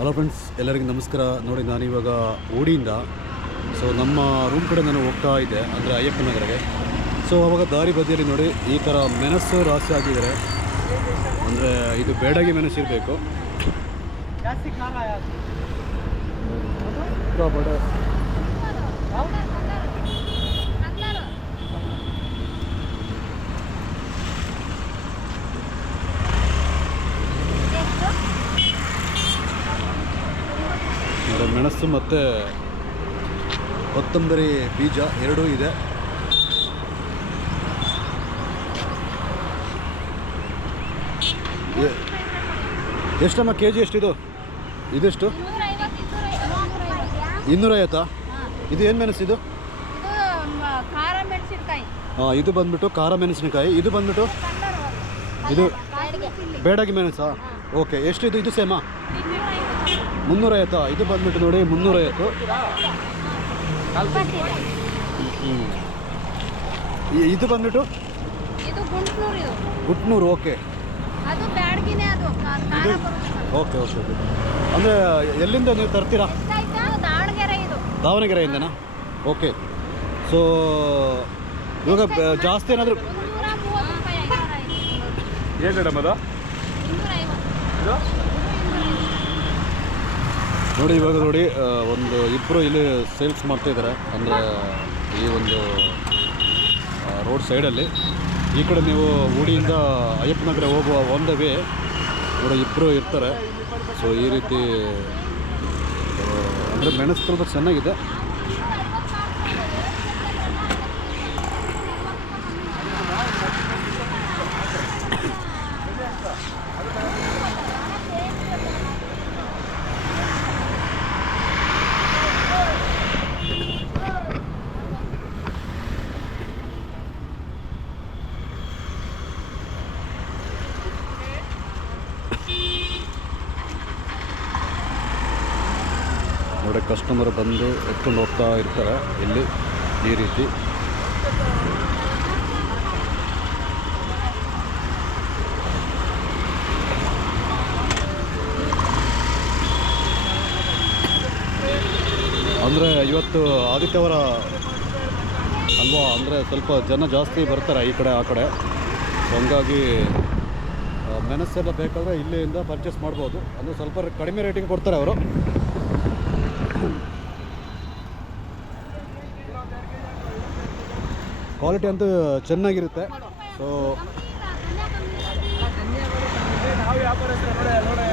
Hello friends ಎಲ್ಲರಿಗೂ ನಮಸ್ಕಾರ. ನೋಡಿ ನಾನು ಇವಾಗ ಓಡಿಯಿಂದ ಸೊ ನಮ್ಮ ರೂಮ್ ಕಡೆ ನಾನು ಹೋಗ್ತಾ ಇದ್ದೆ ಅಂದರೆ ಅಯ್ಯಪ್ಪ ನಗರಕ್ಕೆ. ಸೊ ಅವಾಗ ದಾರಿ ಬದಿಯಲ್ಲಿ ನೋಡಿ ಈ ಥರ ಮೆಣಸು ರಾಶಿ ಆಗಿದ್ದಾರೆ ಅಂದರೆ ಇದು ಬೇಡಾಗಿ ಮೆಣಸು ಇರಬೇಕು. ಇದು ಮೆಣಸು ಮತ್ತು ಕೊತ್ತಂಬರಿ ಬೀಜ ಎರಡೂ ಇದೆ. ಎಷ್ಟಮ್ಮ ಕೆ ಜಿ ಎಷ್ಟಿದು? ಇದೆಷ್ಟು? ಇನ್ನೂರೈವತ್ತಾ. ಇದು ಏನು ಮೆಣಸು ಇದು? ಇದು ಮ- ಖಾರ ಮೆಣಸಿನ್ಕಾಯಿ ಹಾಂ ಇದು ಬಂದ್ಬಿಟ್ಟು ಖಾರ ಮೆಣಸಿನಕಾಯಿ. ಇದು ಬಂದ್ಬಿಟ್ಟು ಇದು ಬೇಡಗಿ ಮೆಣಸಾ? ಓಕೆ ಎಷ್ಟಿದು? ಇದು ಸೇಮಾ ಮುನ್ನೂರೈವತ್ತಾ ಇದು ಬಂದ್ಬಿಟ್ಟು ನೋಡಿ ಮುನ್ನೂರೈವತ್ತು ಹ್ಞೂ ಇದು ಬಂದ್ಬಿಟ್ಟು? ಇದು ಗುಂಟ್ನೂರು ಇದು. ಗುಟ್ನೂರು ಓಕೆ. ಅದು ಬ್ಯಾಡ್ಗಿನೇ ಅದು. ಖಾ- ಇದು? Okay okay okay. ಅಂದರೆ ಎಲ್ಲಿಂದ ನೀವು ತರ್ತೀರಾ? ಎಷ್ಟಾಯ್ತಾ ದಾವಣಗೆರೆ ಇದು. ದಾವಣಗೆರೆಯಿಂದನಾ? ಓಕೆ. ಸೊ ಇವಾಗ ಜಾಸ್ತಿ ಏನಾದರೂ ಮುನ್ನೂರ ಏನು ಮೇಡಮ್ ಅದು? ಐವತ್ತು. ನೋಡಿ, ಇವಾಗ ನೋಡಿ ಒಂದು ಇಬ್ಬರು ಇಲ್ಲಿ ಸೇಲ್ಸ್ ಮಾಡ್ತಾ ಇದ್ದಾರೆ ಅಂದರೆ, ಈ ಒಂದು ರೋಡ್ ಸೈಡಲ್ಲಿ ಈ ಕಡೆ ನೀವು ಊಡಿಯಿಂದ ಅಯ್ಯಪ್ಪನಗರ ಹೋಗುವ ಒಂದೇ ವೇ ಇವರು ಇಬ್ಬರು ಇರ್ತಾರೆ. ಸೊ ಈ ರೀತಿ ಅಂದರೆ ಮೆಣಸು ಚೆನ್ನಾಗಿದೆ. ನೋಡಿ ಕಸ್ಟಮರ್ ಬಂದು ಎತ್ಕೊಂಡು ಹೋಗ್ತಾ ಇರ್ತಾರೆ. ಇಲ್ಲಿ ಈ ರೀತಿ. ಅಂದರೆ ಇವತ್ತು ಆದಿತ್ಯವಾರ ಅಲ್ವಾ? ಅಂದರೆ ಸ್ವಲ್ಪ ಜನ ಜಾಸ್ತಿ ಬರ್ತಾರೆ ಈ ಕಡೆ, ಆ ಕಡೆ. ಹಂಗಾಗಿ ಮೆಣಸೆಲ್ಲ ಬೇಕಾದರೆ ಇಲ್ಲಿಂದ ಪರ್ಚೇಸ್ ಮಾಡ್ಬೋದು. ಅಂದರೆ ಸ್ವಲ್ಪ ಕಡಿಮೆ ರೇಟಿಗೆ ಕೊಡ್ತಾರೆ ಅವರು. ಕ್ವಾಲಿಟಿ ಅಂತೂ ಚೆನ್ನಾಗಿರುತ್ತೆ. ಸೊ ಧನ್ಯವಾದ ನಾವು ವ್ಯಾಪಾರ ನೋಡೋಣ.